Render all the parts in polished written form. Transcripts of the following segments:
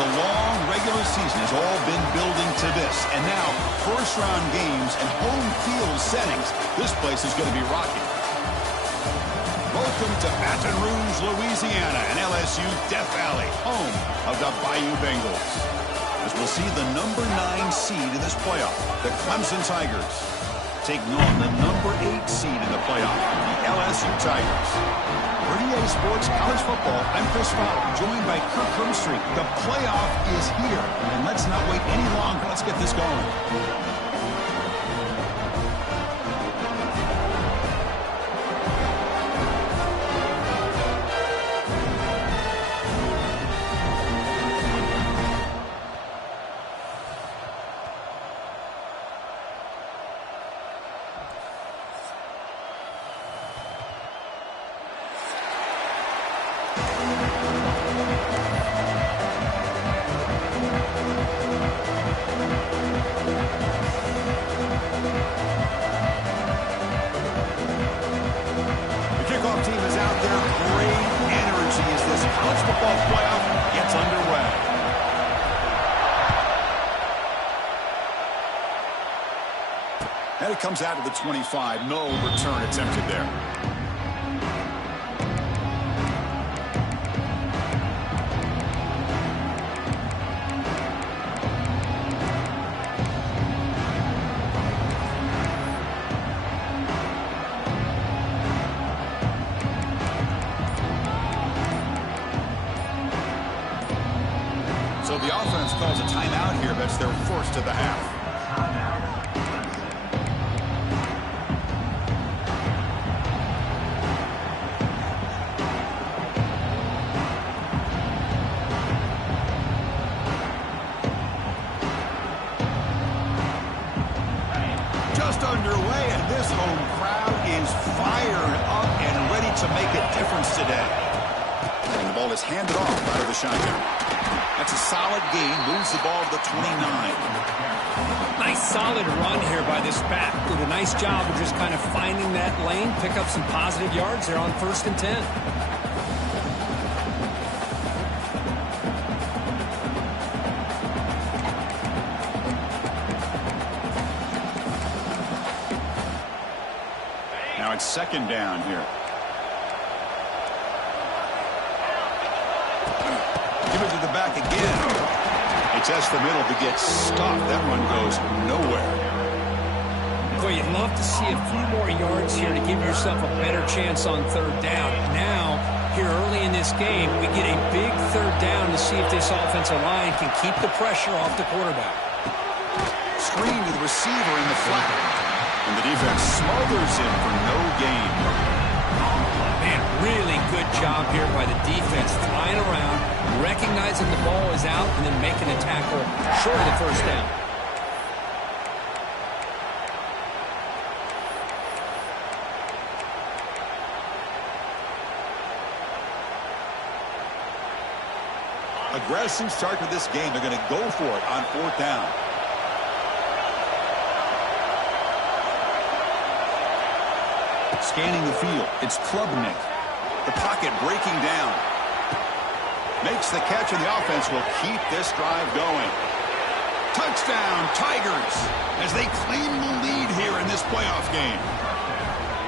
The long regular season has all been building to this. And now, first-round games and home field settings. This place is going to be rocking. Welcome to Baton Rouge, Louisiana, and LSU Death Valley, home of the Bayou Bengals. As we'll see the number 9 seed in this playoff, the Clemson Tigers, taking on the number 8 seed in the playoff, the LSU Tigers. For EA Sports College Football, I'm Chris Fowler, joined by Kirk Hermstreet. The playoff is here, and let's not wait any longer. Let's get this going. Team is out there. Great energy as this college football playoff gets underway. And it comes out to the 25. No return attempted there. So the offense calls a timeout here. That's their first of the half. Just underway, and this home crowd is fired up and ready to make a difference today. And the ball is handed off out of the shotgun. That's a solid gain. Moves the ball to the 29. Nice solid run here by this back. Did a nice job of just kind of finding that lane, pick up some positive yards there on 1st and 10. Now it's 2nd down here. Give it to the back again. He tests the middle to get stopped. That run goes nowhere. Boy, you'd love to see a few more yards here to give yourself a better chance on 3rd down. Now, here early in this game, we get a big 3rd down to see if this offensive line can keep the pressure off the quarterback. Screen to the receiver in the flat. And the defense smothers him for no gain. Man, really good job here by the defense, flying around, recognizing the ball is out, and then making a tackle short of the 1st down. Aggressive start to this game. They're going to go for it on 4th down. Scanning the field. It's Klubnik. The pocket breaking down. Makes the catch, and the offense will keep this drive going. Touchdown, Tigers, as they claim the lead here in this playoff game.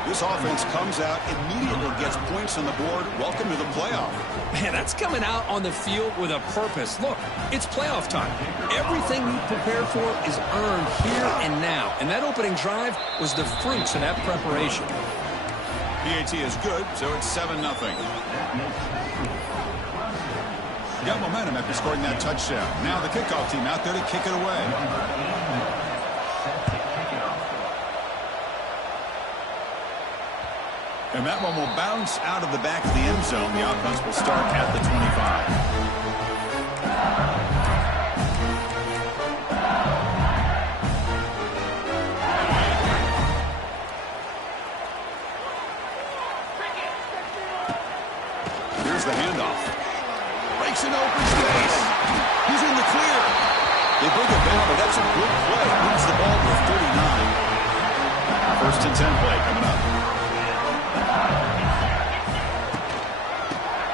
This offense comes out, immediately gets points on the board. Welcome to the playoff. Man, that's coming out on the field with a purpose. Look, it's playoff time. Everything you prepare for is earned here and now. And that opening drive was the fruits of that preparation. PAT is good, so it's 7-0. Got momentum after scoring that touchdown. Now the kickoff team out there to kick it away. And that one will bounce out of the back of the end zone. The offense will start at the 25. Here's the handoff. Breaks an open space. He's in the clear. They bring it down, but that's a good play. Moves the ball to the 39. 1st and 10 play coming up.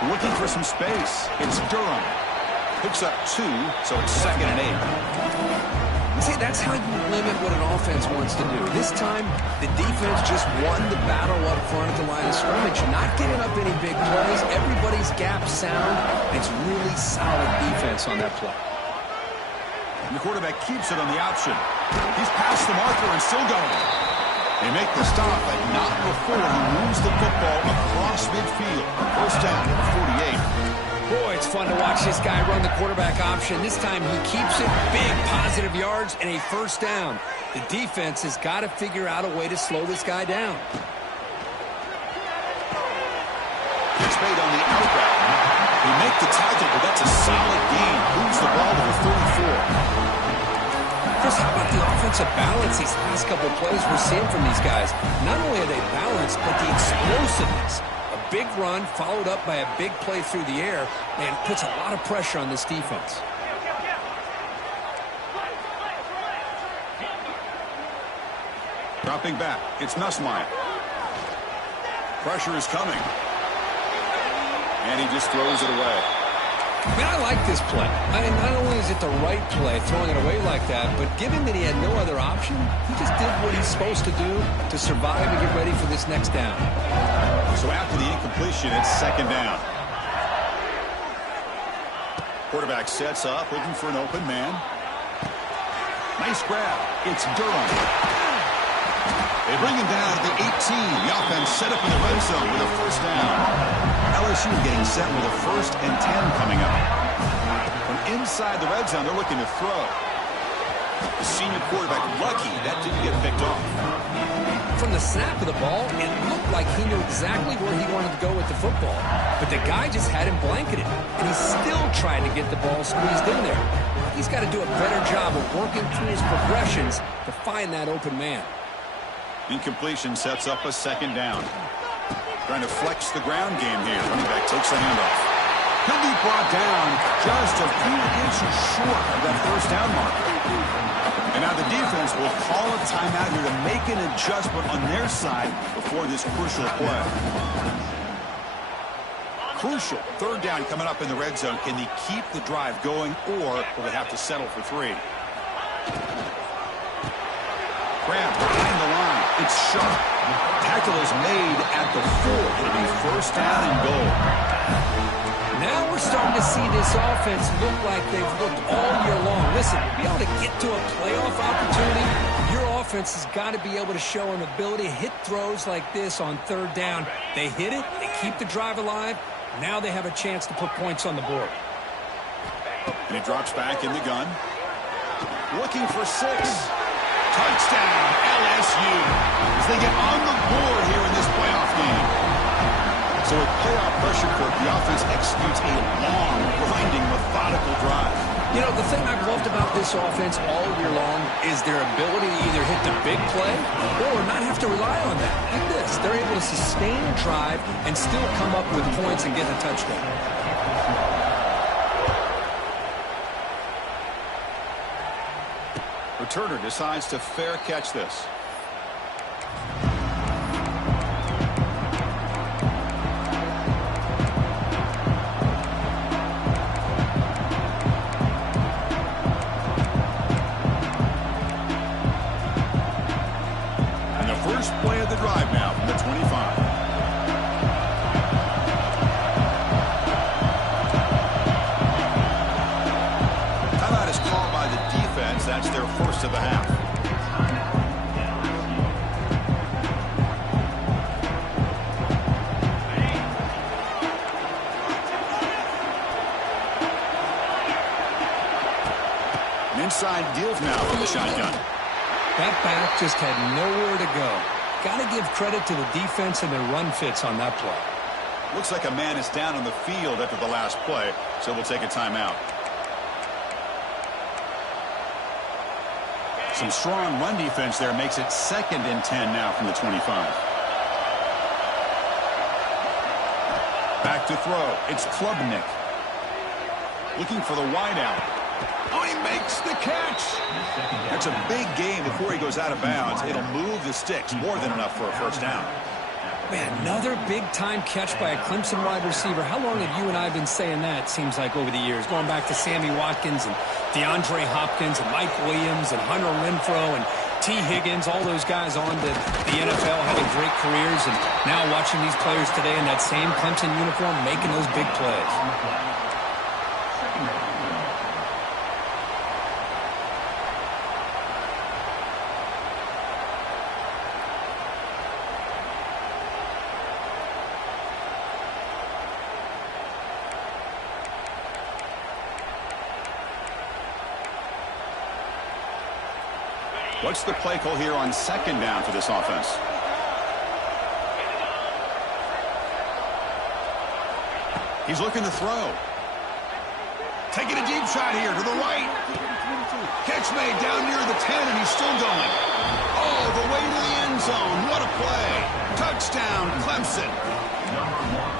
Looking for some space. It's Durham. Picks up 2, so it's 2nd and 8. See, that's how you limit what an offense wants to do. This time, the defense just won the battle up front at the line of scrimmage, not giving up any big plays. Everybody's gap sound. It's really solid defense on that play. And the quarterback keeps it on the option. He's past the marker and still going. They make the stop, but not before he moves the football across midfield. First down at the 48. Boy, it's fun to watch this guy run the quarterback option. This time he keeps it, big positive yards, and a first down. The defense has got to figure out a way to slow this guy down. It's made on the out route. They make the tackle, but that's a solid gain. Moves the ball to the 34. Chris, how about the offensive balance these last couple of plays we're seeing from these guys? Not only are they balanced, but the explosiveness. A big run followed up by a big play through the air, and puts a lot of pressure on this defense. Dropping back, it's Nussmeier. Pressure is coming. And he just throws it away. I mean, I like this play. I mean, not only is it the right play, throwing it away like that, but given that he had no other option, he just did what he's supposed to do to survive and get ready for this next down. So after the incompletion, it's 2nd down. Quarterback sets up, looking for an open man. Nice grab. It's Durham. They bring him down at the 18. The offense set up in the red zone with a first down. LSU getting set with a 1st and 10 coming up. From inside the red zone, they're looking to throw. The senior quarterback lucky that didn't get picked off. From the snap of the ball, it looked like he knew exactly where he wanted to go with the football. But the guy just had him blanketed, and he's still trying to get the ball squeezed in there. He's got to do a better job of working through his progressions to find that open man. Incompletion sets up a 2nd down. Trying to flex the ground game here. Running back takes the handoff. He'll be brought down just a few inches short of that first down marker. And now the defense will call a timeout here to make an adjustment on their side before this crucial play. Crucial 3rd down coming up in the red zone. Can they keep the drive going, or will they have to settle for 3? Grab behind the line. It's sharp. Tackle is made at the 4. It'll be first down and goal. Now we're starting to see this offense look like they've looked all year long. Listen, to be able to get to a playoff opportunity, your offense has got to be able to show an ability to hit throws like this on 3rd down. They hit it, they keep the drive alive. Now they have a chance to put points on the board. And he drops back in the gun. Looking for 6. Touchdown, LSU, as they get on the board here in this playoff game. So with playoff pressure, Kirk, the offense executes a long, grinding, methodical drive. You know, the thing I've loved about this offense all year long is their ability to either hit the big play or not have to rely on that. Like this, they're able to sustain a drive and still come up with points and get the touchdown. Returner decides to fair catch this. And the first play of the drive now from the 25. Timeout is called by the defense. That's their first of the half. An inside give now from the shotgun. That back just had nowhere to go. Got to give credit to the defense and their run fits on that play. Looks like a man is down on the field after the last play, so we'll take a timeout. Some strong run defense there makes it 2nd and 10 now from the 25. Back to throw. It's Klubnik. Looking for the wideout. Oh, he makes the catch. That's a big gain before he goes out of bounds. It'll move the sticks. More than enough for a first down. Man, another big-time catch by a Clemson wide receiver. How long have you and I been saying that, seems like, over the years? Going back to Sammy Watkins and DeAndre Hopkins and Mike Williams and Hunter Renfrow and T. Higgins, all those guys on to the NFL having great careers, and now watching these players today in that same Clemson uniform making those big plays. What's the play call here on second down for this offense? He's looking to throw. Taking a deep shot here to the right. Catch made down near the 10, and he's still going. All the way to the end zone. What a play. Touchdown, Clemson.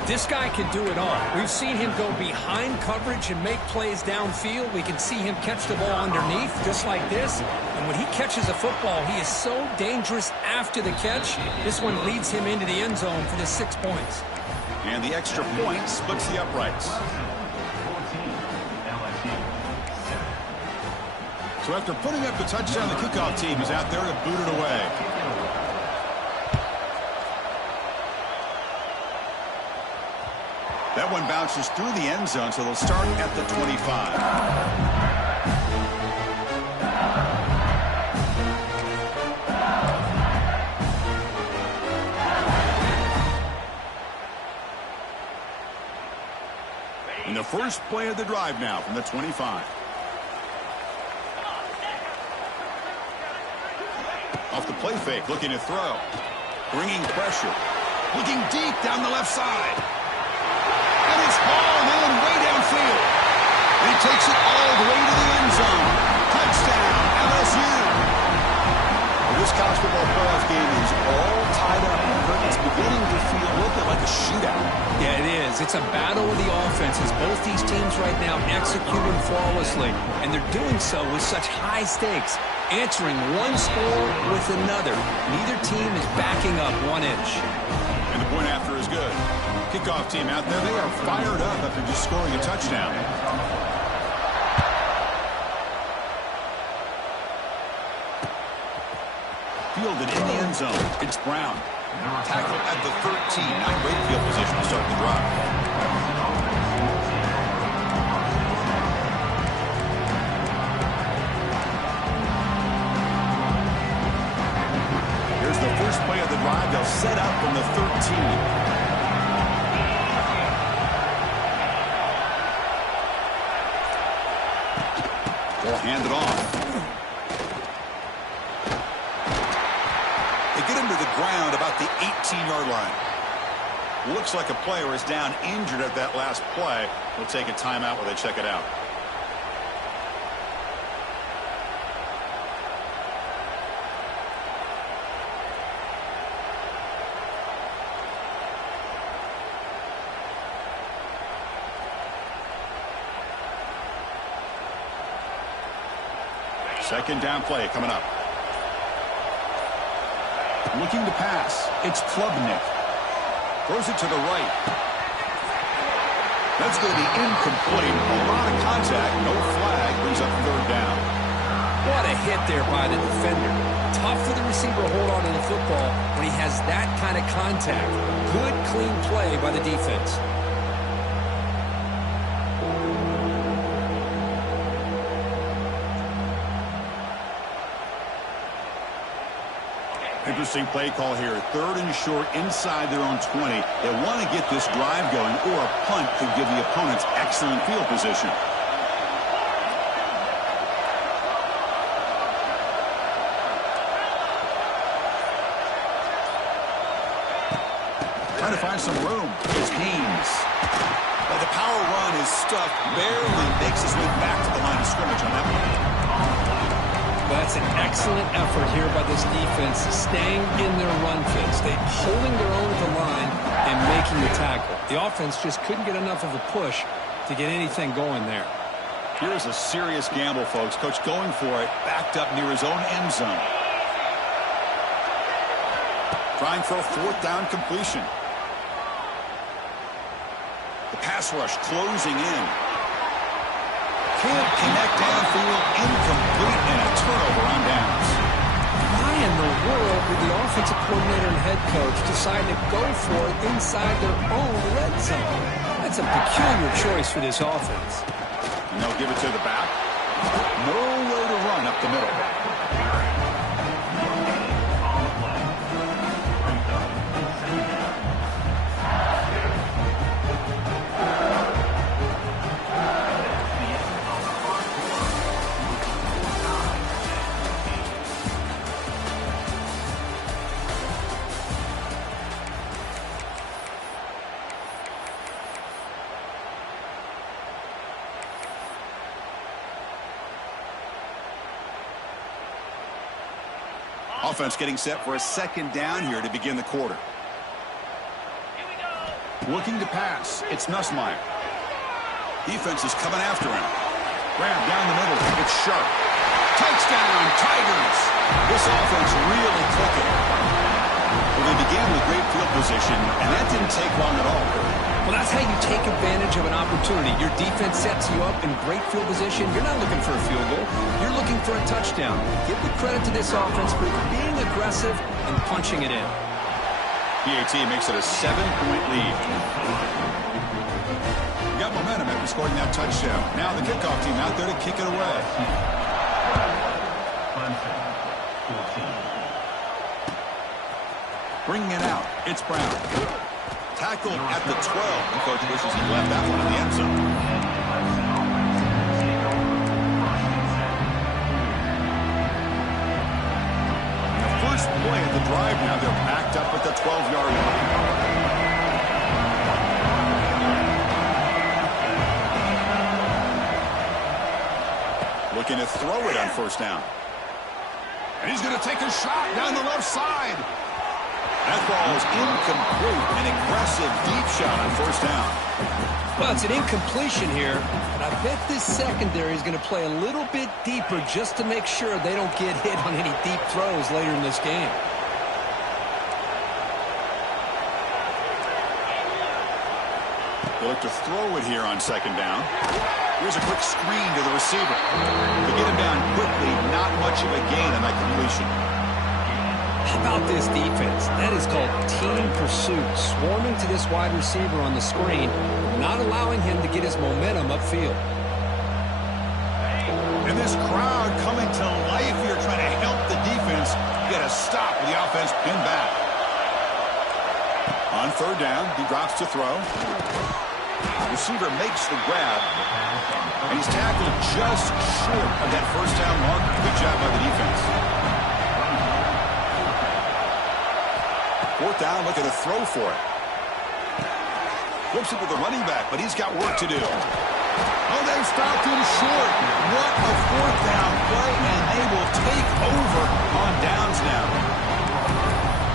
This guy can do it all. We've seen him go behind coverage and make plays downfield. We can see him catch the ball underneath, just like this. And when he catches a football, he is so dangerous after the catch. This one leads him into the end zone for the 6 points. And the extra point splits the uprights. So after putting up the touchdown, the kickoff team is out there to boot it away. That one bounces through the end zone, so they'll start at the 25. And the first play of the drive now from the 25. Off the play fake, looking to throw. Bringing pressure. Looking deep down the left side. And it's hauled in way downfield. And he takes it all the way to the end zone. Touchdown, LSU. Well, this college football playoff game is all tied up. It's beginning to feel a little bit like a shootout. Yeah, it is. It's a battle of the offenses. Both these teams right now executing flawlessly. And they're doing so with such high stakes. Answering one score with another. Neither team is backing up 1 inch. And the point after is good. Kickoff team out there, they are fired up after just scoring a touchdown. Fielded in the end zone. It's Brown. Tackle at the 13. Now great field position to start the drive. Here's the first play of the drive. They'll set up from the 13. They'll hand it off. They get him to the ground about the 18-yard line. Looks like a player is down injured at that last play. We'll take a timeout while they check it out. Second down play coming up. Looking to pass. It's Klubnik. Throws it to the right. That's going to be incomplete. A lot of contact. No flag. Brings up third down. What a hit there by the defender. Tough for the receiver to hold on to the football when he has that kind of contact. Good, clean play by the defense. Interesting play call here. Third and short inside their own 20. They want to get this drive going, or a punt could give the opponents excellent field position. Trying to find some room. It's Haynes. But the power run is stuffed. Barely makes his way back to the line of scrimmage on that one. That's an excellent effort here by this defense, staying in their run fits. They're holding their own at the line and making the tackle. The offense just couldn't get enough of a push to get anything going there. Here's a serious gamble, folks. Coach going for it, backed up near his own end zone. Trying for a fourth down completion. The pass rush closing in. Can't connect downfield, incomplete, and a turnover on downs. Why in the world would the offensive coordinator and head coach decide to go for it inside their own red zone? That's a peculiar choice for this offense. And they'll give it to the back. Nowhere to run up the middle. Offense getting set for a second down here to begin the quarter. Looking to pass. It's Nussmeier. Defense is coming after him. Grab down the middle. It's sharp. Touchdown, Tigers. This offense really clicking. Well, they began with great field position, and that didn't take long at all. Well, that's how you take advantage of an opportunity. Your defense sets you up in great field position. You're not looking for a field goal. You're looking for a touchdown. Give the credit to this offense for being aggressive and punching it in. PAT makes it a 7-point lead. Got momentum after scoring that touchdown. Now the kickoff team out there to kick it away. Bringing it out. It's Brown. Tackled at the 12. The coach wishes he left that one in the end zone. And the first play of the drive now, they're backed up at the 12-yard line. Looking to throw it on first down. And he's going to take a shot down the left side. That ball is incomplete. An aggressive deep shot on first down. Well, it's an incompletion here, and I bet this secondary is going to play a little bit deeper just to make sure they don't get hit on any deep throws later in this game. They look to throw it here on second down. Here's a quick screen to the receiver. To get him down quickly, not much of a gain on that completion. How about this defense? That is called team pursuit. Swarming to this wide receiver on the screen, not allowing him to get his momentum upfield. And this crowd coming to life here trying to help the defense get a stop with the offense pinned back. On third down, he drops to throw. The receiver makes the grab. And he's tackled just short of that first down marker. Good job by the defense. Fourth down, looking to throw for it. Flips it to the running back, but he's got work to do. Oh, they stopped him short. What a fourth down play, and they will take over on downs now.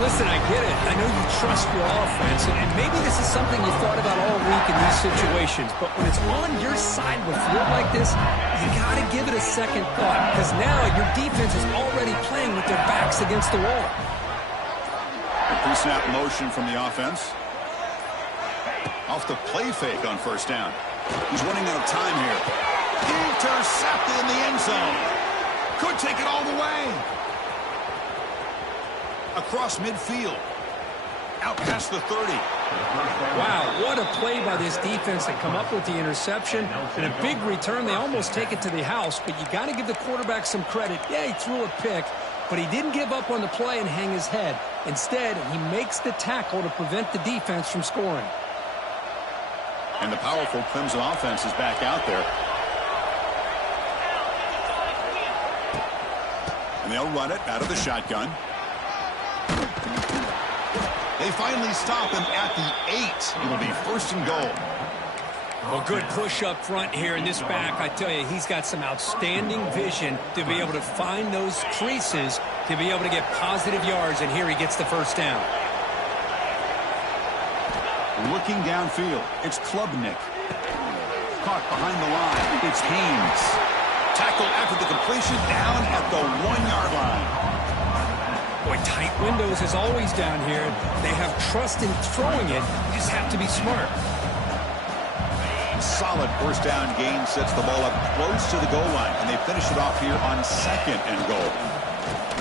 Listen, I get it. I know you trust your offense, and maybe this is something you thought about all week in these situations, but when it's on your side with field like this, you got to give it a second thought, because now your defense is already playing with their backs against the wall. A pre-snap motion from the offense. Off the play fake on first down. He's running out of time here. Intercepted in the end zone. Could take it all the way. Across midfield. Out past the 30. Wow, what a play by this defense to come up with the interception. And a big return. They almost take it to the house, but you got to give the quarterback some credit. Yeah, he threw a pick, but he didn't give up on the play and hang his head. Instead, he makes the tackle to prevent the defense from scoring. And the powerful Clemson offense is back out there. And they'll run it out of the shotgun. They finally stop him at the 8. It'll be first and goal. Well, good push up front here in this back. I tell you, he's got some outstanding vision to be able to find those creases, to be able to get positive yards, and here he gets the first down. Looking downfield, it's Klubnik. Caught behind the line, it's Haynes. Tackle after the completion, down at the 1-yard line. Boy, tight windows as always down here. They have trust in throwing it. You just have to be smart. Solid first down gain sets the ball up close to the goal line, and they finish it off here on 2nd and goal.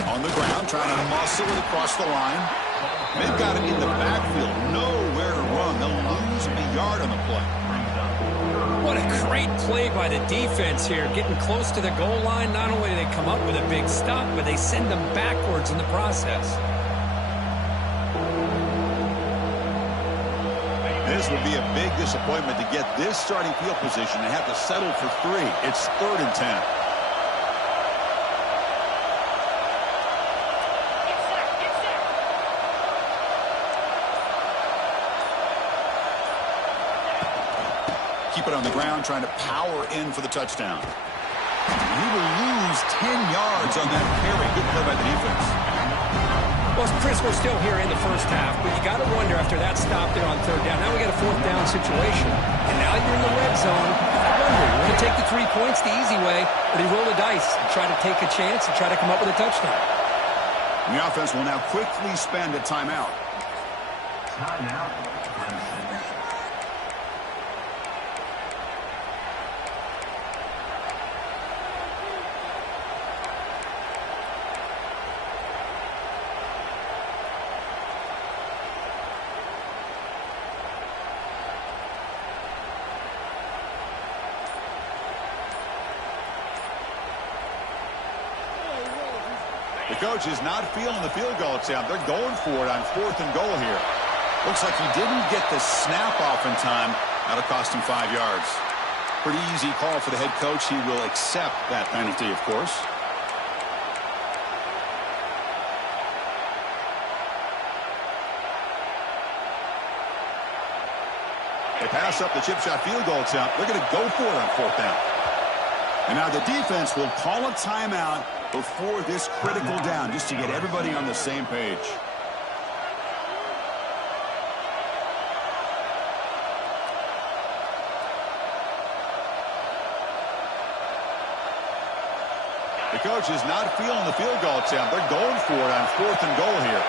On the ground, trying to muscle it across the line. They've got him in the backfield, nowhere to run. They'll lose a yard on the play. What a great play by the defense here, getting close to the goal line. Not only do they come up with a big stop, but they send them backwards in the process. This would be a big disappointment to get this starting field position and have to settle for 3. It's 3rd and 10. Keep it on the ground, trying to power in for the touchdown. He will lose 10 yards on that carry. Good play by the defense. Well, Chris, we're still here in the first half, but you got to wonder after that stop there on 3rd down. Now we got a 4th down situation, and now you're in the red zone. I wonder, you want to take the 3 points the easy way, or do you roll the dice and try to take a chance and try to come up with a touchdown? The offense will now quickly spend a timeout. Timeout. The coach is not feeling the field goal attempt. They're going for it on 4th and goal here. Looks like he didn't get the snap off in time. That'll cost him 5 yards. Pretty easy call for the head coach. He will accept that penalty, of course. They pass up the chip shot field goal attempt. They're going to go for it on 4th down. And now the defense will call a timeout before this critical down, just to get everybody on the same page. The coach is not feeling the field goal attempt. They're going for it on 4th and goal here.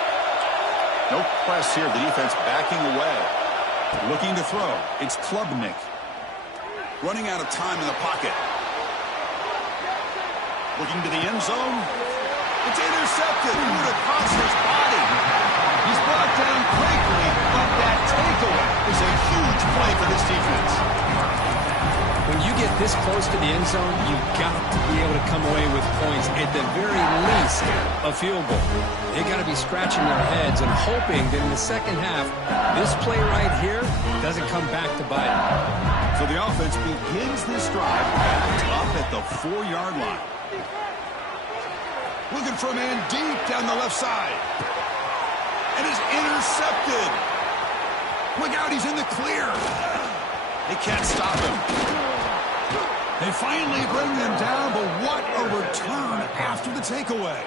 No press here. The defense backing away. Looking to throw. It's Klubnik. Running out of time in the pocket. Looking to the end zone. It's intercepted. It would have crossed his body. He's brought down quickly, but that takeaway is a huge play for this defense. When you get this close to the end zone, you've got to be able to come away with points, at the very least a field goal. They got to be scratching their heads and hoping that in the second half, this play right here doesn't come back to bite them. So the offense begins this drive backed up at the 4-yard line. Looking for a man deep down the left side. And is intercepted. Look out, he's in the clear. They can't stop him. They finally bring them down, but what a return after the takeaway.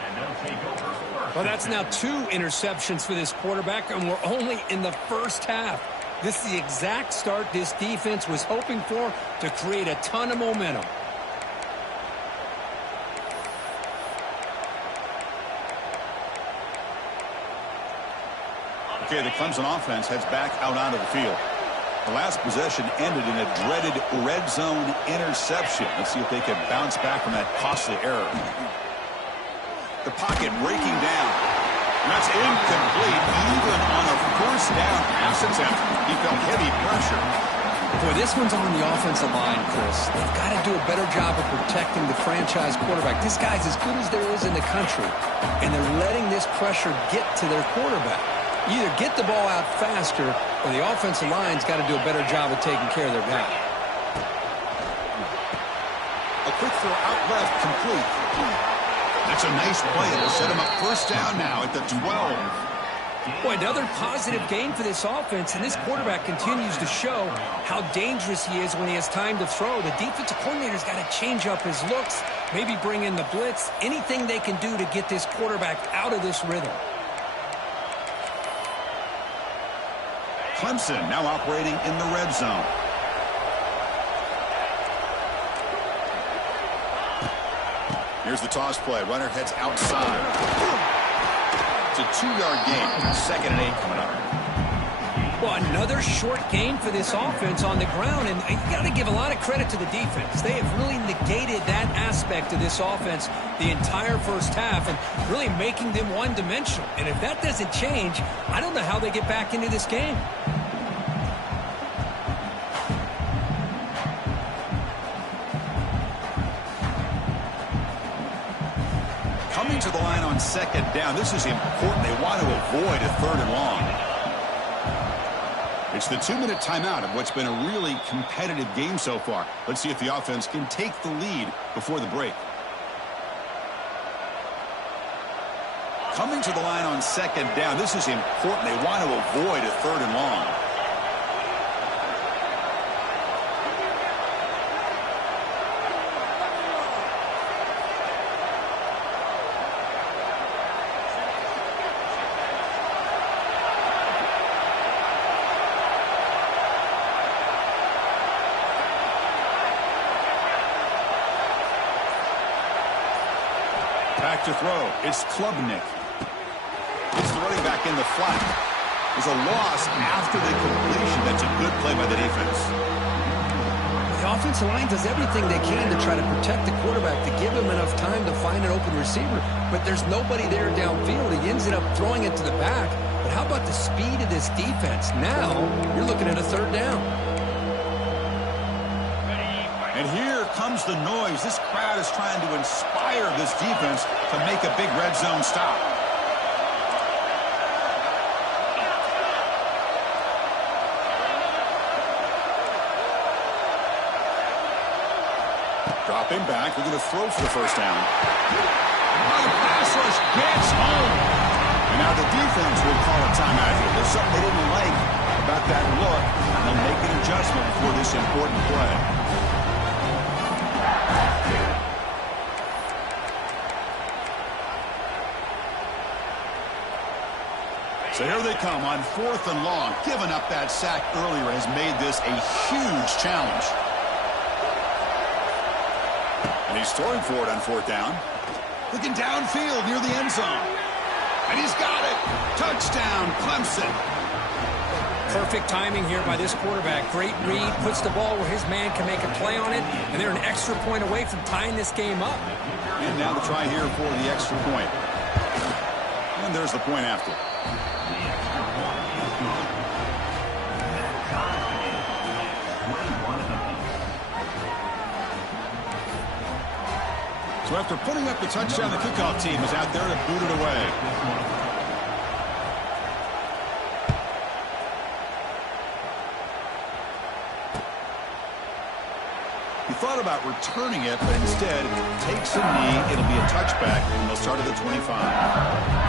Well, that's now 2 interceptions for this quarterback, and we're only in the first half. This is the exact start this defense was hoping for to create a ton of momentum. Okay, the Clemson offense heads back out onto the field. The last possession ended in a dreaded red zone interception. Let's see if they can bounce back from that costly error. The pocket breaking down. And that's incomplete. Even on a first down pass attempt, he felt heavy pressure. Boy, this one's on the offensive line, Chris. They've got to do a better job of protecting the franchise quarterback. This guy's as good as there is in the country, and they're letting this pressure get to their quarterback. Either get the ball out faster, or the offensive line's got to do a better job of taking care of their guy. A quick throw out left, complete. That's a nice play. It'll set him up first down now at the 12. Boy, another positive game for this offense, and this quarterback continues to show how dangerous he is when he has time to throw. The defensive coordinator's got to change up his looks, maybe bring in the blitz, anything they can do to get this quarterback out of this rhythm. Clemson now operating in the red zone. Here's the toss play. Runner heads outside. Just a 2-yard gain. 2nd and 8 coming up. Well, another short gain for this offense on the ground, and you got to give a lot of credit to the defense. They have really negated that aspect of this offense the entire first half and really making them one-dimensional. And if that doesn't change, I don't know how they get back into this game. Coming to the line on 2nd down. This is important. They want to avoid a 3rd and long. It's the 2-minute timeout of what's been a really competitive game so far. Let's see if the offense can take the lead before the break. Coming to the line on 2nd down. This is important. They want to avoid a 3rd and long. Back to throw. It's Klubnik. It's the running back in the flat. There's a loss after the completion. That's a good play by the defense. The offensive line does everything they can to try to protect the quarterback, to give him enough time to find an open receiver. But there's nobody there downfield. He ends up throwing it to the back. But how about the speed of this defense? Now you're looking at a 3rd down. And here comes the noise. This crowd is trying to inspire this defense to make a big red zone stop. Dropping back. We're going to throw for the 1st down. The pass rush gets home. And now the defense will call a timeout here. There's something they didn't like about that look. And they'll make an adjustment for this important play. So here they come on 4th and long. Giving up that sack earlier has made this a huge challenge. And he's throwing for it on 4th down. Looking downfield near the end zone. And he's got it. Touchdown, Clemson. Perfect timing here by this quarterback. Great read, puts the ball where his man can make a play on it, and they're an extra point away from tying this game up. And now the try here for the extra point. And there's the point after. So after putting up the touchdown, the kickoff team is out there to boot it away. He thought about returning it, but instead takes a knee. It'll be a touchback, and they'll start at the 25.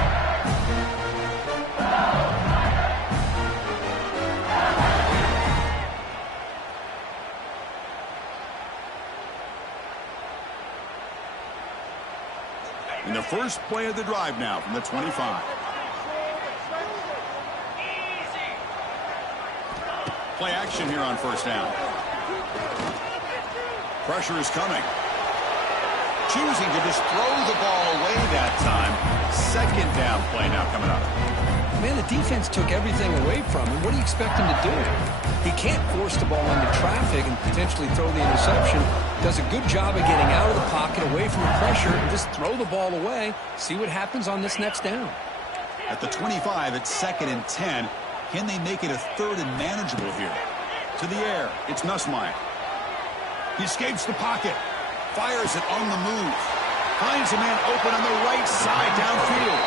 And the first play of the drive now from the 25. Play action here on 1st down. Pressure is coming. Choosing to just throw the ball away that time. 2nd down play now coming up. Man, the defense took everything away from him. What do you expect him to do? He can't force the ball into traffic and potentially throw the interception. Does a good job of getting out of the pocket, away from the pressure, and just throw the ball away. See what happens on this next down. At the 25, it's 2nd and 10. Can they make it a 3rd and manageable here? To the air, it's Nussmeier. He escapes the pocket. Fires it on the move. Finds a man open on the right side downfield.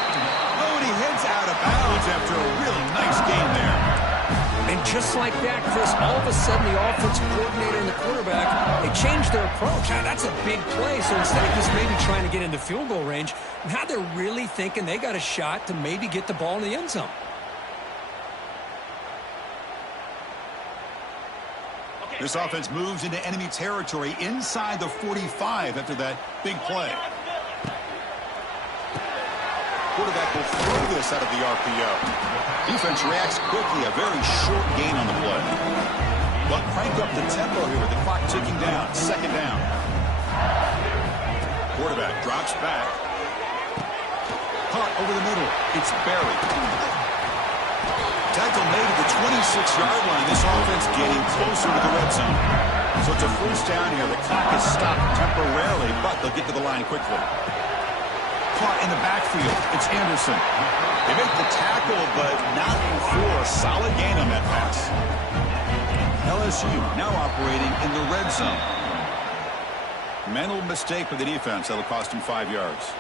Oh, and he heads out of bounds after a really nice game there. And just like that, Chris, all of a sudden the offensive coordinator and the quarterback, they changed their approach. Now, that's a big play, so instead of just maybe trying to get into field goal range, now they're really thinking they got a shot to maybe get the ball in the end zone. This offense moves into enemy territory inside the 45 after that big play. Quarterback will throw this out of the RPO. Defense reacts quickly, a very short gain on the play. But crank up the tempo here with the clock ticking down. 2nd down. Quarterback drops back. Caught over the middle. It's buried. Tackle made at the 26-yard line. This offense getting closer to the red zone. So it's a first down here. The clock is stopped temporarily, but they'll get to the line quickly. Caught in the backfield. It's Anderson. They make the tackle, but not before a solid gain on that pass. LSU now operating in the red zone. Mental mistake for the defense. That'll cost him 5 yards.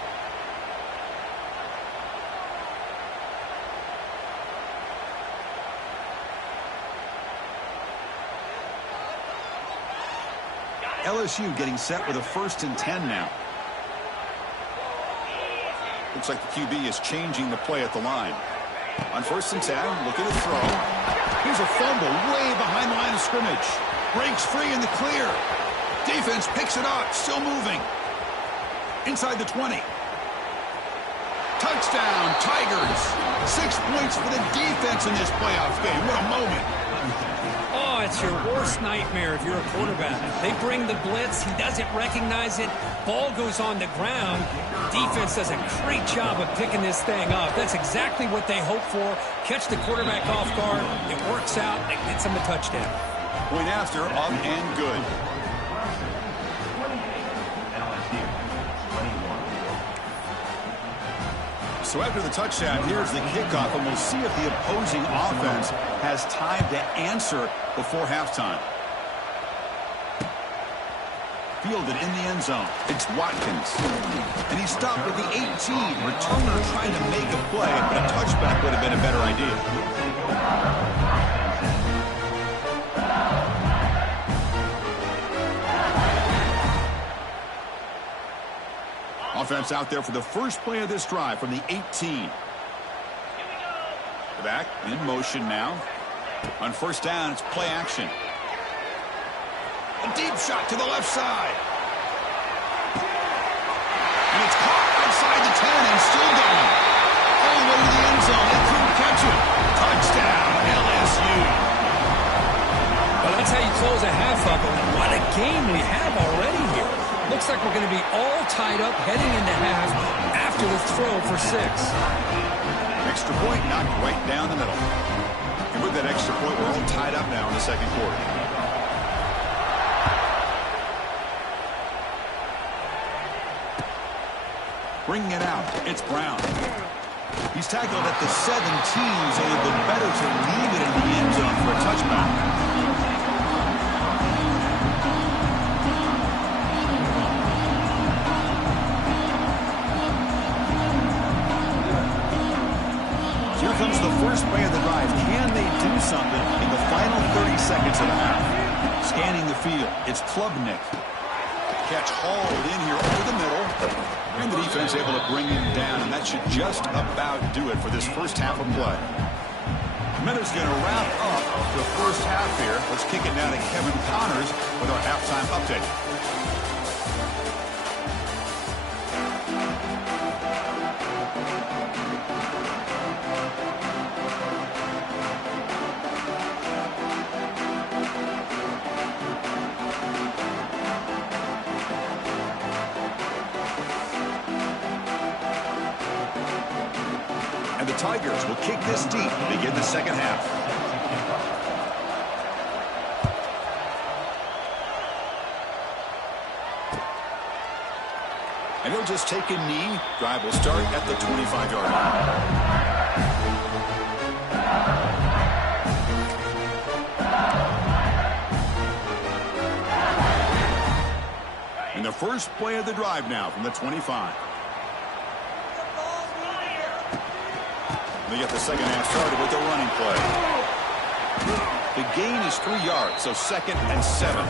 LSU getting set with a 1st and 10 now. Looks like the QB is changing the play at the line. On 1st and 10, look at the throw. Here's a fumble way behind the line of scrimmage. Breaks free in the clear. Defense picks it up, still moving. Inside the 20. Touchdown, Tigers. 6 points for the defense in this playoff game. What a moment. Oh, it's your worst nightmare if you're a quarterback. They bring the blitz. He doesn't recognize it. Ball goes on the ground. Defense does a great job of picking this thing up. That's exactly what they hope for. Catch the quarterback off guard. It works out. It gets him a touchdown. Point after, up and good. So after the touchdown, here's the kickoff, and we'll see if the opposing offense has time to answer before halftime. Fielded in the end zone. It's Watkins. And he stopped at the 18. Returner trying to make a play, but a touchback would have been a better idea. Offense out there for the first play of this drive from the 18. Back in motion now. On 1st down, it's play action. A deep shot to the left side. And it's caught outside the 10 and still going. All the way to the end zone. They couldn't catch it. Touchdown, LSU. Well, that's how you close a half up. What a game we have already here. Looks like we're going to be all tied up heading into half after the throw for 6. Extra point knocked right down the middle. And with that extra point, we're all tied up now in the second quarter. Bringing it out, it's Brown. He's tackled at the 17, so it would have been better to leave it in the end zone for a touchback. Here comes the first play of the drive. Can they do something in the final 30 seconds of the half? Scanning the field, it's Klubnik. Catch hauled in here over the middle. And the defense able to bring him down. And that should just about do it for this first half of play. Miller's going to wrap up the first half here. Let's kick it now to Kevin Connors with our halftime update. And the Tigers will kick this deep to begin the second half. And he'll just take a knee. Drive will start at the 25-yard line. And the first play of the drive now from the 25. They get the second half started with a running play. The gain is 3 yards, so 2nd and 7.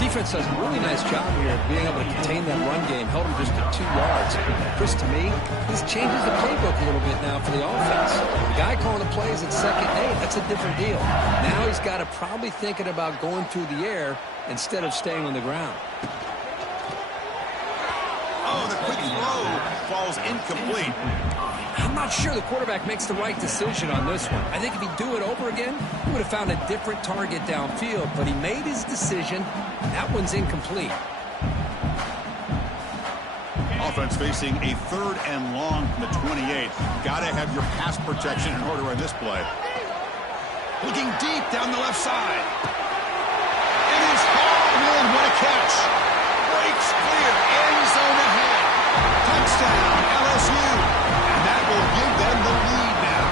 Defense does a really nice job here of being able to contain that run game. Held him just to 2 yards. Chris, to me, this changes the playbook a little bit now for the offense. The guy calling the plays at 2nd and 8, that's a different deal. Now he's got to probably thinking about going through the air instead of staying on the ground. Oh, the quick throw falls incomplete. I'm not sure the quarterback makes the right decision on this one. I think if he'd do it over again, he would have found a different target downfield, but he made his decision. That one's incomplete. Offense facing a 3rd and long from the 28. Got to have your pass protection in order on this play. Looking deep down the left side. It is hauled in. What a catch. Breaks clear. End zone ahead. Touchdown, LSU. And that will give them the lead now.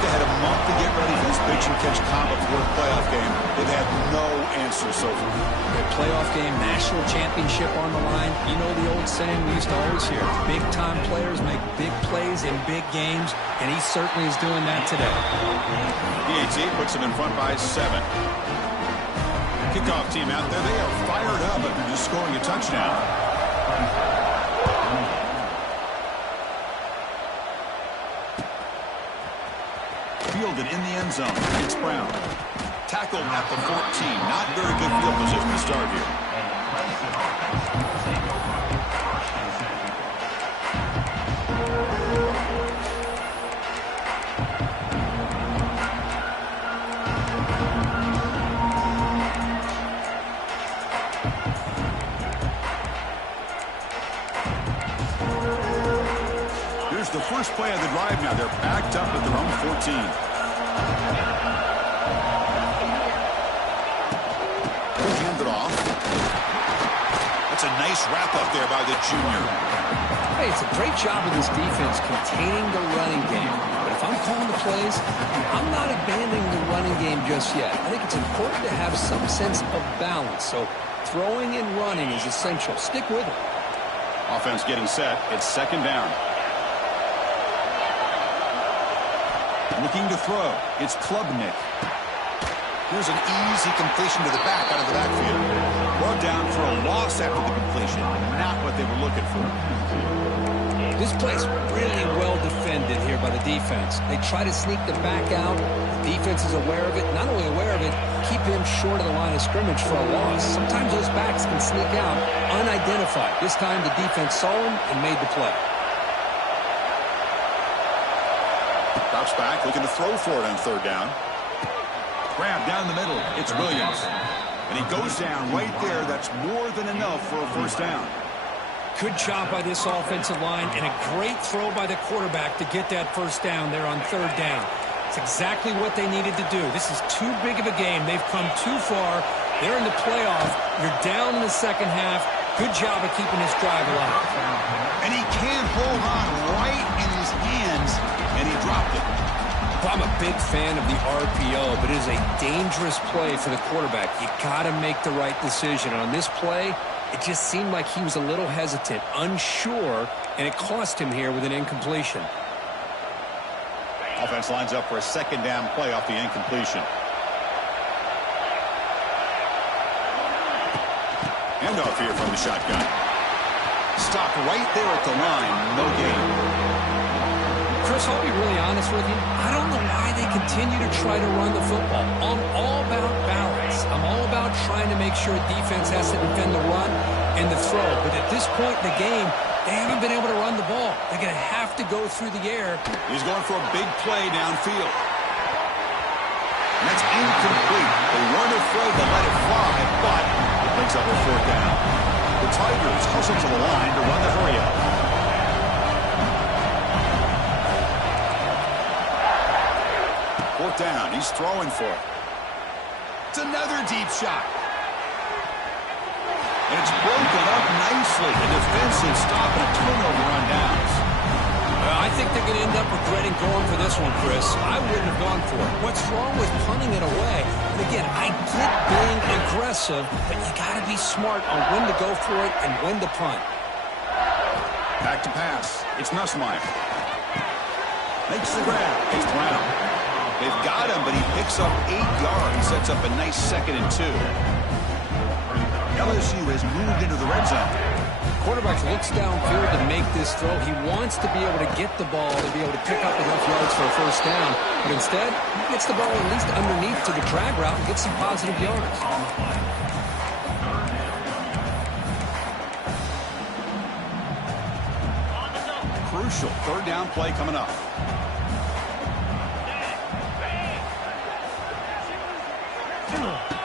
They had a month to get ready for this pitch-and-catch combo for a playoff game. They've had no answer so far. A playoff game, national championship on the line. You know the old saying we used to always hear. Big-time players make big plays in big games, and he certainly is doing that today. PAT puts them in front by 7. Kickoff team out there. They are fired up after just scoring a touchdown. Fielded in the end zone. It's Brown. Tackled at the 14. Not very good field position to start here. Here's the first play of the drive now. They're backed up at their own 14. Hand it off. That's a nice wrap-up there by the junior. Hey, it's a great job of this defense containing the running game. But if I'm calling the plays, I'm not abandoning the running game just yet. I think it's important to have some sense of balance. So throwing and running is essential. Stick with it. Offense getting set. It's 2nd down. Looking to throw. It's Klubnik. Here's an easy completion to the back out of the backfield. Brought down for a loss after the completion. Not what they were looking for. This play's really well defended here by the defense. They try to sneak the back out. The defense is aware of it. Not only aware of it, keep him short of the line of scrimmage for a loss. Sometimes those backs can sneak out unidentified. This time the defense saw him and made the play. Drops back, looking to throw for it on 3rd down. Grab down the middle. It's Williams. And he goes down right there. That's more than enough for a 1st down. Good job by this offensive line and a great throw by the quarterback to get that 1st down there on 3rd down. It's exactly what they needed to do. This is too big of a game. They've come too far. They're in the playoff. You're down in the 2nd half. Good job of keeping this drive alive. And he can't hold on right in his hands, and he dropped it. I'm a big fan of the RPO, but it is a dangerous play for the quarterback. You got to make the right decision. On this play, it just seemed like he was a little hesitant, unsure, and it cost him here with an incompletion. Offense lines up for a 2nd down play off the incompletion. Handoff here from the shotgun. Stopped right there at the line. No gain. Chris, I'll be really honest with you. I don't know why they continue to try to run the football. I'm all about balance. I'm all about trying to make sure defense has to defend the run and the throw. But at this point in the game, they haven't been able to run the ball. They're going to have to go through the air. He's going for a big play downfield. And that's incomplete. They weren't afraid to let it fly, but it brings up a 4th down. The Tigers hustle to the line to run the hurry-up. Down. He's throwing for it. It's another deep shot. And it's broken up nicely. A defensive stop and a turnover on downs. I think they're going to end up regretting going for this one, Chris. I wouldn't have gone for it. What's wrong with punting it away? And again, I get being aggressive, but you got to be smart on when to go for it and when to punt. Back to pass. It's Nussmeier. Makes the grab. It's Brown. They've got him, but he picks up 8 yards. Sets up a nice 2nd and 2. LSU has moved into the red zone. Quarterback looks downfield to make this throw. He wants to be able to get the ball to be able to pick up enough yards for a 1st down. But instead, he gets the ball at least underneath to the drag route and gets some positive yards. Crucial 3rd down play coming up.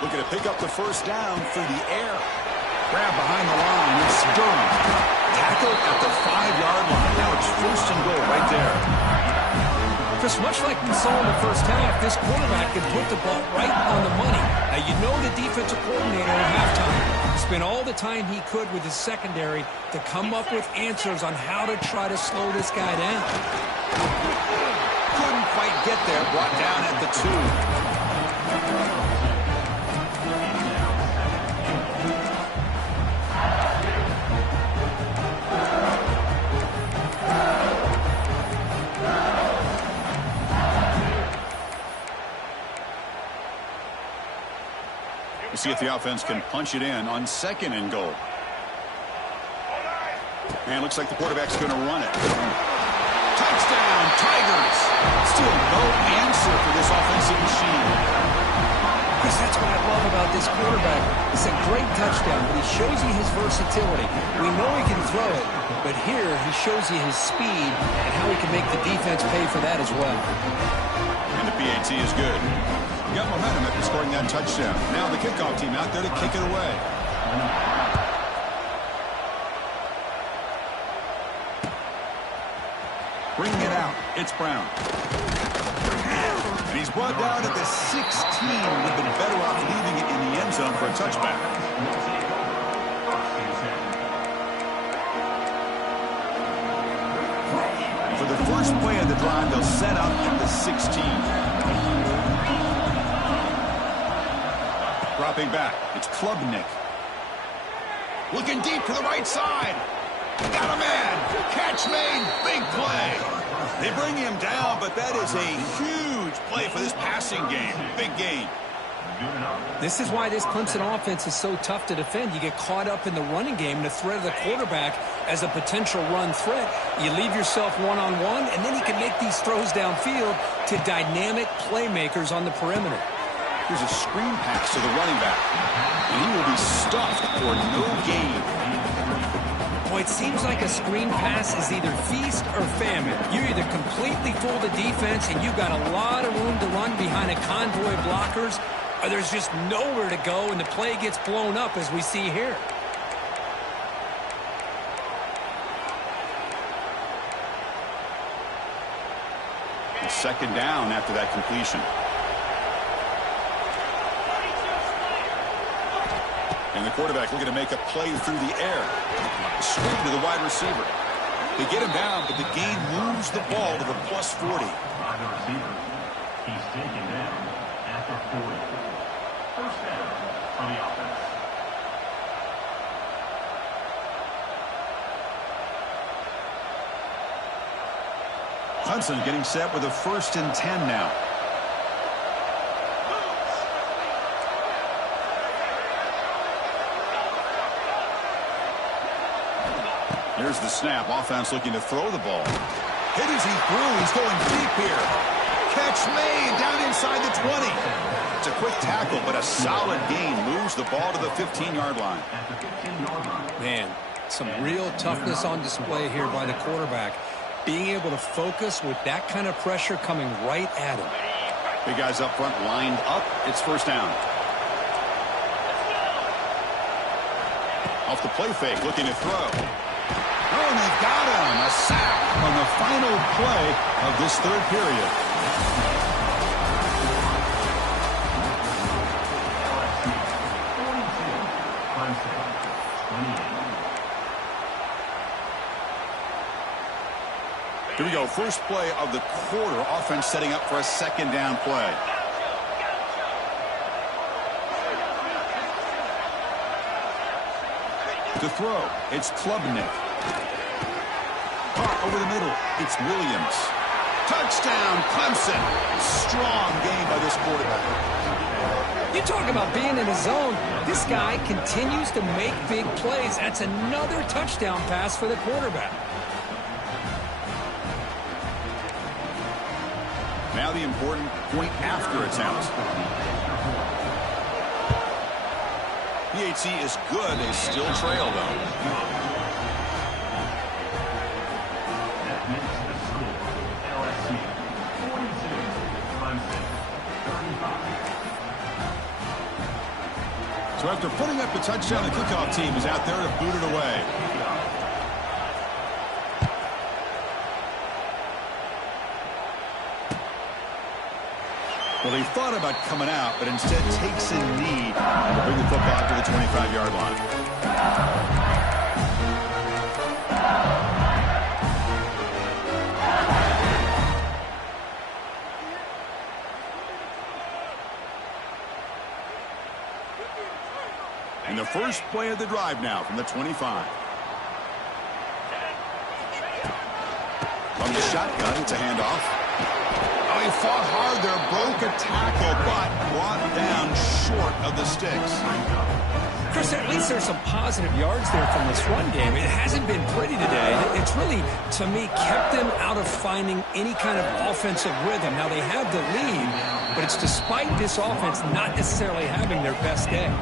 Looking to pick up the 1st down through the air. Grab behind the line. It's Durham. Tackle at the 5-yard line. Now it's 1st and goal right there. Just much like we saw in the first half, this quarterback can put the ball right on the money. Now, you know the defensive coordinator at halftime spent all the time he could with his secondary to come up with answers on how to try to slow this guy down. Couldn't quite get there. Brought down at the 2. We'll see if the offense can punch it in on 2nd and goal. And looks like the quarterback's going to run it. Touchdown, Tigers! Still no answer for this offensive machine. Chris, that's what I love about this quarterback. It's a great touchdown, but he shows you his versatility. We know he can throw it, but here he shows you his speed and how he can make the defense pay for that as well. And the PAT is good. Got momentum after scoring that touchdown. Now the kickoff team out there to kick it away. Bringing it out. It's Brown. And he's brought down at the 16. Would have been better off leaving it in the end zone for a touchback. For the first play of the drive, they'll set up at the 16. Dropping back, it's Klubnik. Looking deep to the right side. Got a man. Catch made. Big play. They bring him down, but that is a huge play for this passing game. Big gain. This is why this Clemson offense is so tough to defend. You get caught up in the running game, the threat of the quarterback as a potential run threat. You leave yourself one-on-one, and then you can make these throws downfield to dynamic playmakers on the perimeter. Here's a screen pass to the running back. And he will be stuffed for no gain. Boy, it seems like a screen pass is either feast or famine. You either completely fool the defense and you've got a lot of room to run behind a convoy of blockers, or there's just nowhere to go and the play gets blown up as we see here. And 2nd down after that completion. And the quarterback looking to make a play through the air. Straight to the wide receiver. They get him down, but the gain moves the ball to the +40. By the receiver. He's taken down at the 40. First down for the offense. Clemson getting set with a 1st and 10 now. Here's the snap. Offense looking to throw the ball. Hit as he threw. He's going deep here. Catch made down inside the 20. It's a quick tackle, but a solid gain moves the ball to the 15-yard line. Man, some real toughness on display here by the quarterback. Being able to focus with that kind of pressure coming right at him. Big guys up front lined up. It's 1st down. Off the play fake, looking to throw. Oh, and they've got him. A sack on the final play of this 3rd period. Here we go. First play of the quarter. Offense setting up for a 2nd down play. To throw, it's Klubnik. Caught over the middle, it's Williams. Touchdown, Clemson. Strong game by this quarterback. You talk about being in a zone. This guy continues to make big plays. That's another touchdown pass for the quarterback. Now the important point after attempt. PAT is good. They still trail, though. That makes the score. LSU 42, Clemson 35. So After putting up the touchdown, the kickoff team is out there to boot it away. Well, he thought about coming out, but instead takes a knee to bring the football to the 25-yard line. And the first play of the drive now from the 25. From the shotgun, it's a handoff. Oh, he fought hard there, broke a tackle, but brought down short of the sticks. Chris, at least there's some positive yards there from this run game. It hasn't been pretty today. It's really, to me, kept them out of finding any kind of offensive rhythm. Now, they have the lead, but it's despite this offense not necessarily having their best day.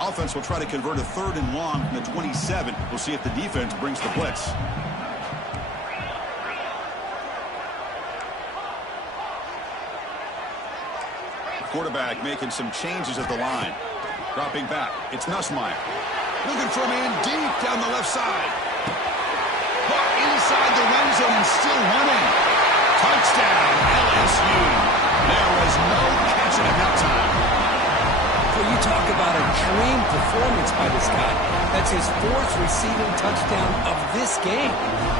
Offense will try to convert a 3rd and long from the 27. We'll see if the defense brings the blitz. The quarterback making some changes at the line. Dropping back. It's Nussmeier. Looking for a man deep down the left side. Caught inside the red zone and still running. Touchdown, LSU. There was no catching him that time. Well, you talk about a dream performance by this guy. That's his 4th receiving touchdown of this game.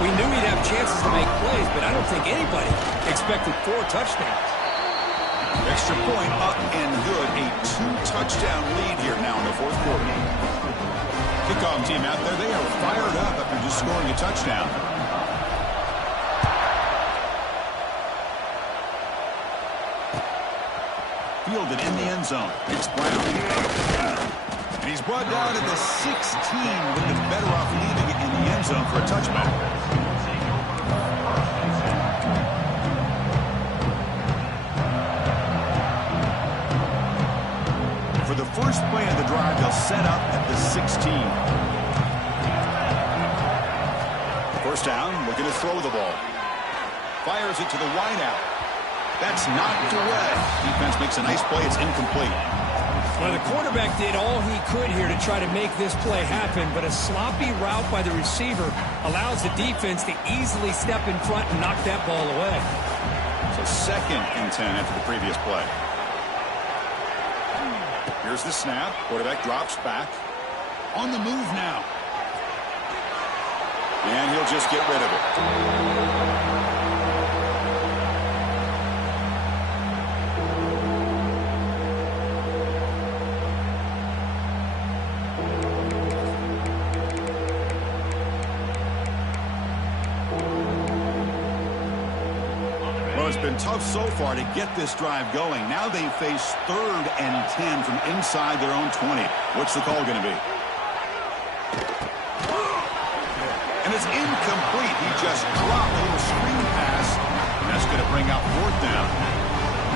We knew he'd have chances to make plays, but I don't think anybody expected 4 touchdowns. Extra point up and good. A 2-touchdown lead here now in the 4th quarter. Kickoff team out there, they are fired up after just scoring a touchdown. Fielded in the end zone. It's Brown. And he's brought down at the 16, with the better off leaving it in the end zone for a touchback. For the first play of the drive, they'll set up at the 16. First down, looking to throw the ball. Fires it to the wideout. That's knocked away. Defense makes a nice play. It's incomplete. Well, the quarterback did all he could here to try to make this play happen, but a sloppy route by the receiver allows the defense to easily step in front and knock that ball away. So 2nd and 10 after the previous play. Here's the snap. Quarterback drops back. On the move now. And he'll just get rid of it. It's been tough so far to get this drive going. Now they face 3rd and 10 from inside their own 20. What's the call going to be? And it's incomplete. He just dropped a little screen pass, and that's going to bring out 4th down.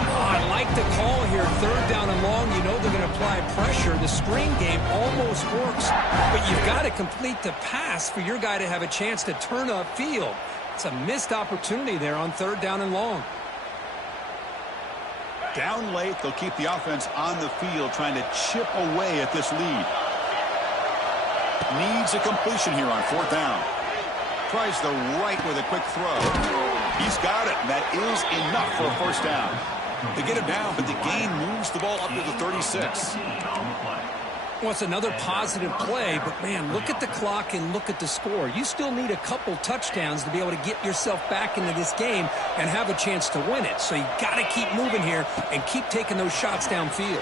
Oh, I like the call here. 3rd down and long. You know they're going to apply pressure. The screen game almost works, but you've got to complete the pass for your guy to have a chance to turn upfield. It's a missed opportunity there on 3rd down and long. Down late, they'll keep the offense on the field trying to chip away at this lead. Needs a completion here on 4th down. Tries the right with a quick throw. He's got it. That is enough for a 1st down. They get him down, but the gain moves the ball up to the 36. Well, it's another positive play, but, man, look at the clock and look at the score. You still need a couple touchdowns to be able to get yourself back into this game and have a chance to win it. So you got to keep moving here and keep taking those shots downfield.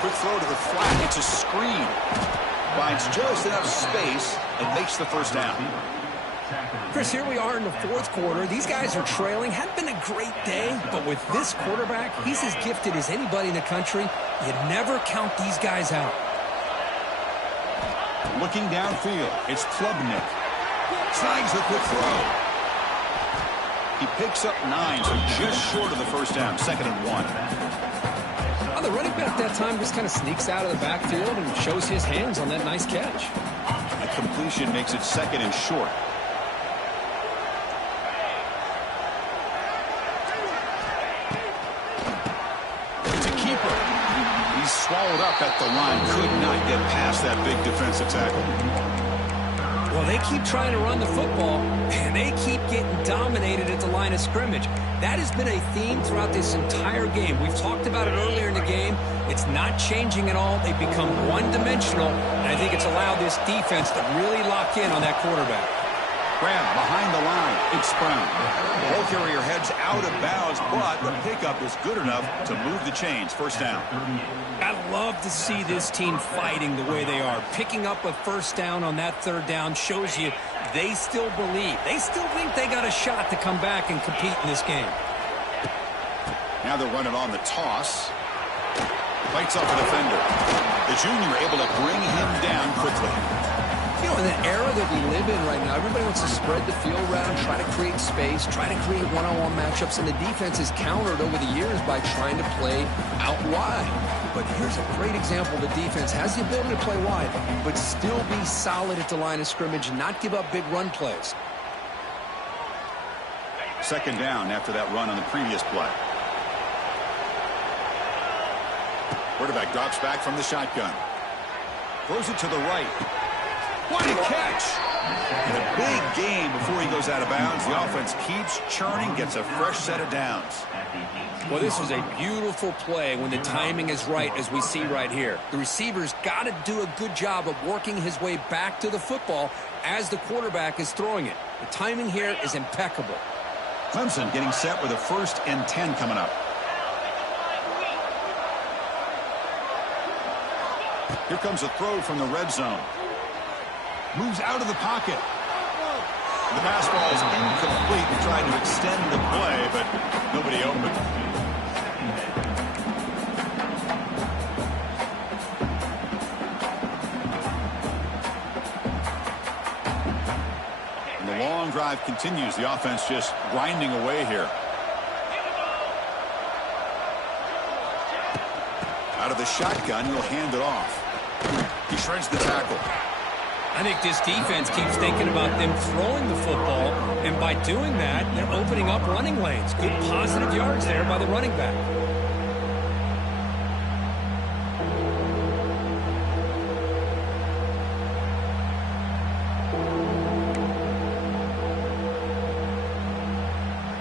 Quick throw to the flat. It's a screen. Finds just enough space and makes the 1st down. Chris, here we are in the 4th quarter. These guys are trailing. Hadn't been a great day, but with this quarterback, he's as gifted as anybody in the country. You never count these guys out. Looking downfield, it's Klubnik. Snags the quick throw. He picks up 9, so just short of the 1st down, 2nd and 1. Oh, the running back that time just kind of sneaks out of the backfield and shows his hands on that nice catch. A completion makes it 2nd and short. It's a keeper. He's swallowed up at the line. Could not get past that big defensive tackle. Well, they keep trying to run the football, and they keep getting dominated at the line of scrimmage. That has been a theme throughout this entire game. We've talked about it earlier in the game. It's not changing at all. They've become one-dimensional, and I think it's allowed this defense to really lock in on that quarterback. Grab behind the line. It's Brown. Ball carrier heads out of bounds, but the pickup is good enough to move the chains. First down. I love to see this team fighting the way they are. Picking up a first down on that 3rd down shows you they still believe. They still think they got a shot to come back and compete in this game. Now they're running on the toss. Fights off a defender. The junior able to bring him down quickly. You know, in the era that we live in right now, everybody wants to spread the field around, try to create space, try to create one-on-one matchups, and the defense is countered over the years by trying to play out wide. But here's a great example. The defense has the ability to play wide, but still be solid at the line of scrimmage and not give up big run plays. 2nd down after that run on the previous play. Quarterback drops back from the shotgun. Throws it to the right. What a catch! And a big game before he goes out of bounds. The offense keeps churning, gets a fresh set of downs. Well, this was a beautiful play when the timing is right, as we see right here. The receiver's got to do a good job of working his way back to the football as the quarterback is throwing it. The timing here is impeccable. Clemson getting set with a 1st and 10 coming up. Here comes a throw from the red zone. Moves out of the pocket. The pass ball is incomplete. He tried to extend the play, but nobody open. And the long drive continues. The offense just grinding away here. Out of the shotgun, he'll hand it off. He shreds the tackle. I think this defense keeps thinking about them throwing the football, and by doing that, they're opening up running lanes. Good positive yards there by the running back.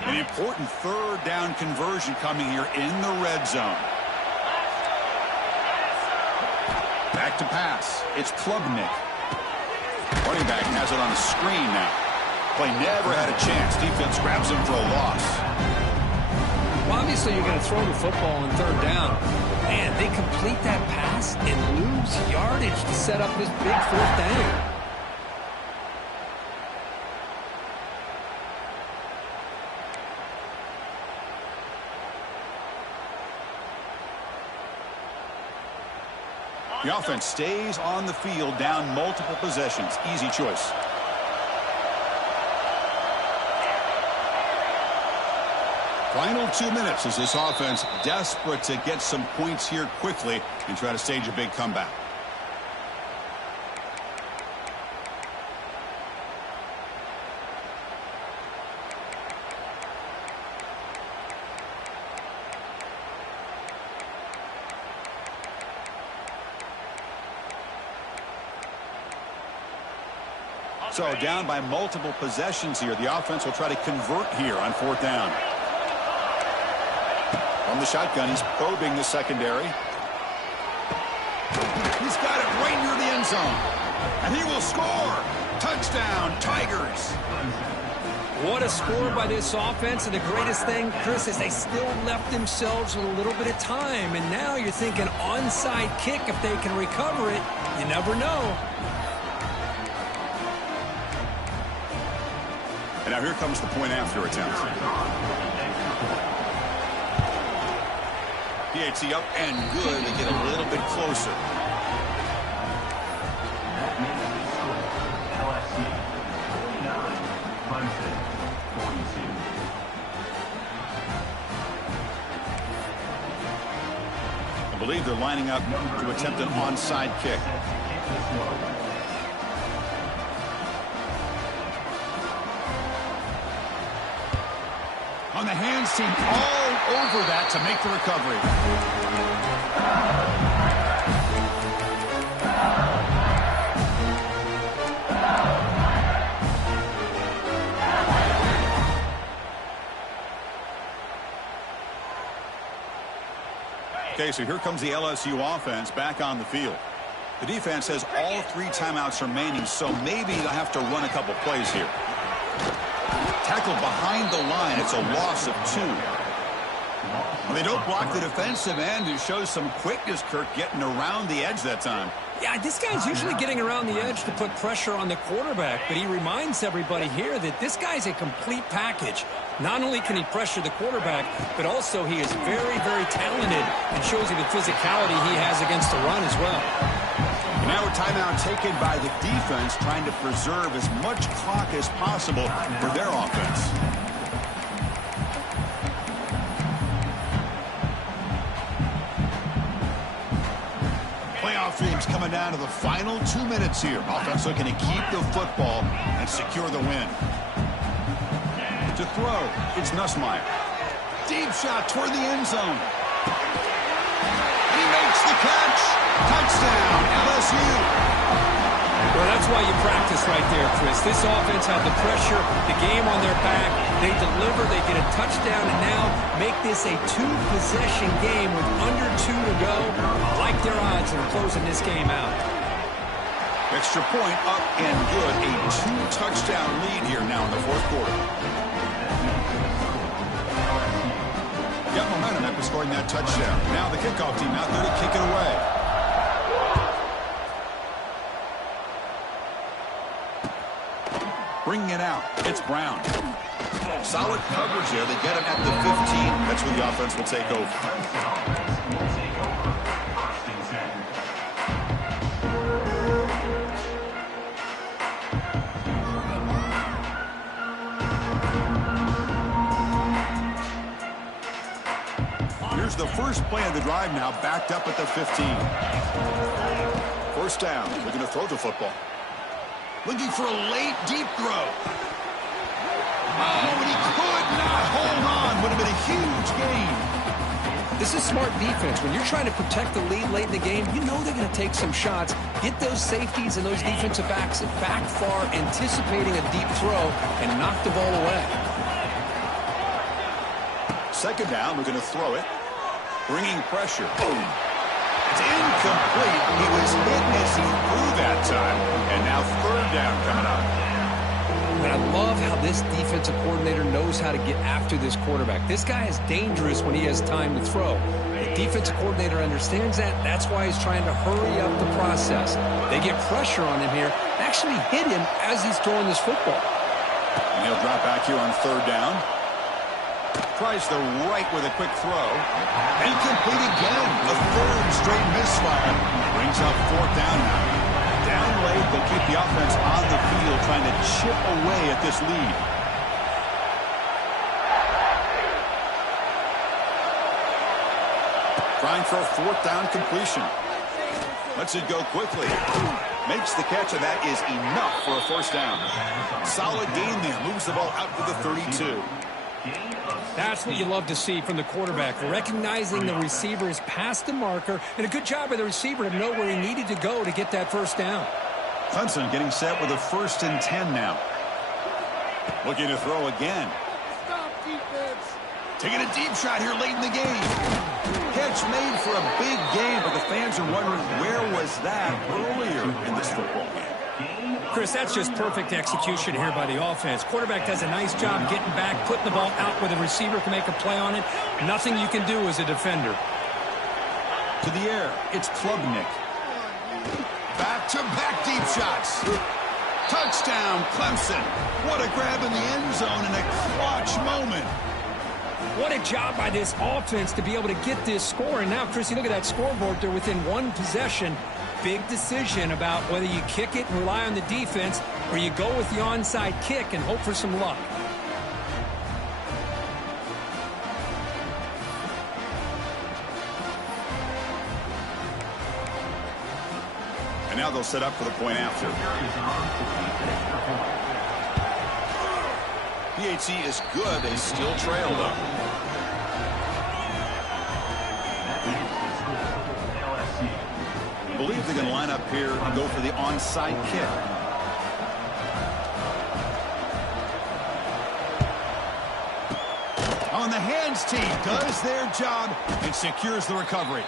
An important 3rd down conversion coming here in the red zone. Back to pass. It's Klubnik. Running back has it on the screen now. Play never had a chance. Defense grabs him for a loss. Well, obviously, you're going to throw the football on 3rd down. Man, they complete that pass and lose yardage to set up this big 4th down. The offense stays on the field, down multiple possessions. Easy choice. Final 2 minutes as this offense desperate to get some points here quickly and try to stage a big comeback. So down by multiple possessions here. The offense will try to convert here on 4th down. From the shotgun, he's probing the secondary. He's got it right near the end zone. And he will score. Touchdown, Tigers. What a score by this offense. And the greatest thing, Chris, is they still left themselves with a little bit of time. And now you're thinking onside kick if they can recover it. You never know. And now here comes the point after attempt. PAT up and good. They get a little bit closer. LSU 49, Clemson 42. I believe they're lining up to attempt an onside kick. the hands team all over that to make the recovery. Okay, so here comes the LSU offense back on the field. The defense has all 3 timeouts remaining, so maybe they'll have to run a couple plays here. Tackled behind the line. It's a loss of 2. Well, they don't block the defensive end. It shows some quickness, Kirk, getting around the edge that time. Yeah, this guy's usually getting around the edge to put pressure on the quarterback, but he reminds everybody here that this guy's a complete package. Not only can he pressure the quarterback, but also he is very, very talented and shows you the physicality he has against the run as well. And now a timeout taken by the defense, trying to preserve as much clock as possible for their offense. Playoff games coming down to the final 2 minutes here. Offense looking to keep the football and secure the win. To throw, it's Nussmeier. Deep shot toward the end zone. He makes the catch. Touchdown, LSU. Well, that's why you practice right there, Chris. This offense had the pressure, the game on their back. They deliver, they get a touchdown, and now make this a 2-possession game with under 2 to go. I like their odds of closing this game out. Extra point up and good. A 2-touchdown lead here now in the 4th quarter. Got momentum after scoring that touchdown. Now the kickoff team out there to kick it away. Bringing it out. It's Brown. Solid coverage there. They get him at the 15. That's where the offense will take over. Here's the first play of the drive now, backed up at the 15. First down. They're going to throw the football. Looking for a late, deep throw. Oh, and he could not hold on. Would have been a huge gain. This is smart defense. When you're trying to protect the lead late in the game, you know they're going to take some shots, get those safeties and those defensive backs back far, anticipating a deep throw, and knock the ball away. Second down, we're going to throw it. Bringing pressure. Boom. It's incomplete. He was hit as he threw that time. And now 3rd down coming up. And I love how this defensive coordinator knows how to get after this quarterback. This guy is dangerous when he has time to throw. The defensive coordinator understands that. That's why he's trying to hurry up the process. They get pressure on him here. Actually hit him as he's throwing this football. And he'll drop back here on 3rd down. Tries the right with a quick throw. Incomplete again. A 3rd straight misfire. Brings up 4th down now. Down late, they'll keep the offense on the field, trying to chip away at this lead. Trying for a 4th down completion. Lets it go quickly. Makes the catch, and that is enough for a 1st down. Solid gain there. Moves the ball out to the 32. That's what you love to see from the quarterback, recognizing the receiver is past the marker, and a good job by the receiver to know where he needed to go to get that 1st down. Clemson getting set with a 1st and 10 now. Looking to throw again. Stop defense. Taking a deep shot here late in the game. Catch made for a big game, but the fans are wondering where was that earlier in this football game. Chris, that's just perfect execution here by the offense. Quarterback does a nice job getting back, putting the ball out where the receiver can make a play on it. Nothing you can do as a defender. To the air, it's Klubnik. Back-to-back deep shots. Touchdown, Clemson. What a grab in the end zone in a clutch moment. What a job by this offense to be able to get this score. And now, Chris, you look at that scoreboard. They're within 1 possession. Big decision about whether you kick it and rely on the defense or you go with the onside kick and hope for some luck. And now they'll set up for the point after. PHC is good. They still trail, though. I believe they're going to line up here and go for the onside kick. On the hands team does their job and secures the recovery.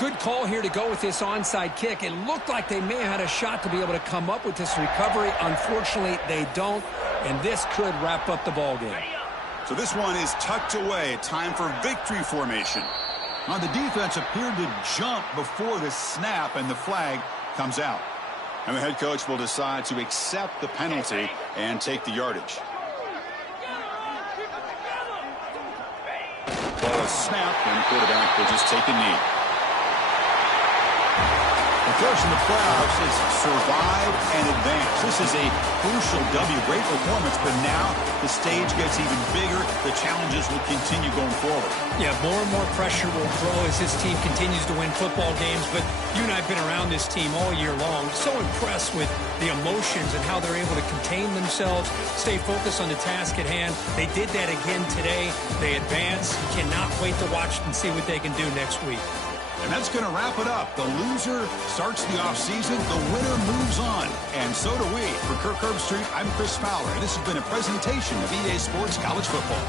Good call here to go with this onside kick. It looked like they may have had a shot to be able to come up with this recovery. Unfortunately, they don't, and this could wrap up the ball game. So this one is tucked away. Time for victory formation. Now the defense appeared to jump before the snap, and the flag comes out. And the head coach will decide to accept the penalty and take the yardage. Ball is snapped, and the quarterback will just take a knee. The first in the playoffs is survive and advance. This is a crucial W. Great performance, but now the stage gets even bigger. The challenges will continue going forward. Yeah, more and more pressure will grow as this team continues to win football games. But you and I have been around this team all year long. So impressed with the emotions and how they're able to contain themselves, stay focused on the task at hand. They did that again today. They advance. Cannot wait to watch and see what they can do next week. And that's going to wrap it up. The loser starts the offseason. The winner moves on. And so do we. For Kirk Herbstreit, I'm Chris Fowler. And this has been a presentation of EA Sports College Football.